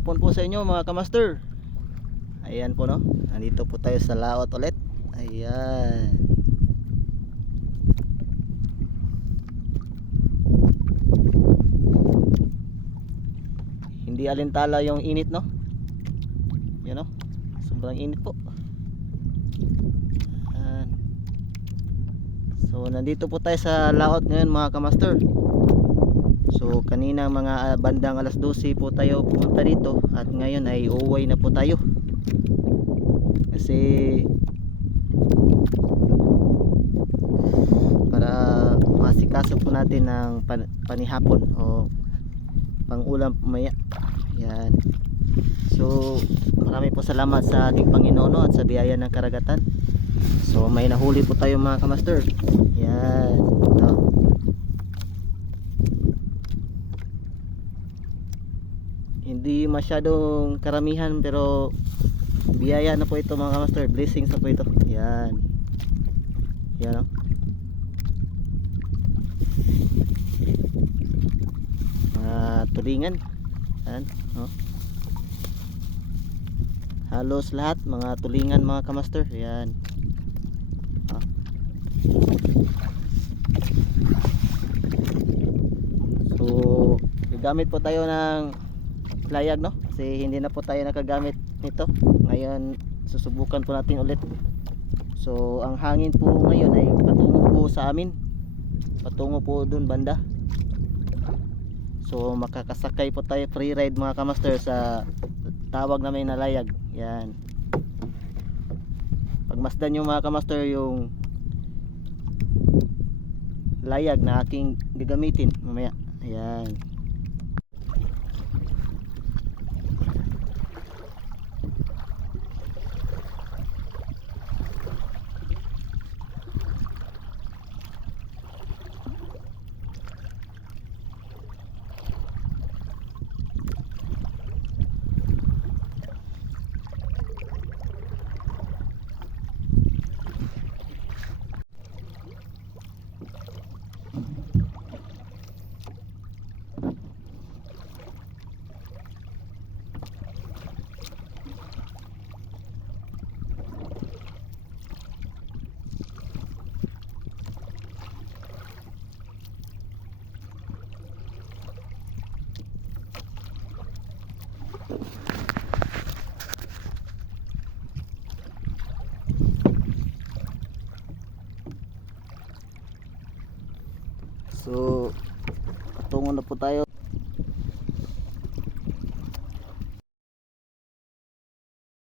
hapon po sa inyo mga kamaster. Ayan po no? Nandito po tayo sa laot ulit. Ayan. Hindi alintala yung init no? Yan no? Sobrang init po. Ayan. So nandito po tayo sa laot ngayon mga kamaster So kanina mga ah, bandang alas 12 po tayo pumunta dito at ngayon ay uuwi na po tayo. Kasi para masikaso po natin ng pan panihapon o pangulam maya. Yan. So marami po salamat sa ating Panginoon no, at sa biyaya ng karagatan. So may nahuli po tayo mga kamaster. Yan. No? Hindi masyadong karamihan pero biyaya na po ito mga master. Blessings na po ito. Yan. Yan o mga tulingan. Yan o halos lahat mga tulingan mga kamaster. Yan. O. so gagamit po tayo ng layag no? Kasi hindi na po tayo nakagamit nito. Ngayon susubukan po natin ulit. So ang hangin po ngayon ay patungo po sa amin. Patungo po dun banda. So makakasakay po tayo free ride mga kamaster sa tawag na layag yan. Pagmasdan yung mga kamaster yung layag na aking gagamitin mamaya. Ayan So, patungo na po tayo.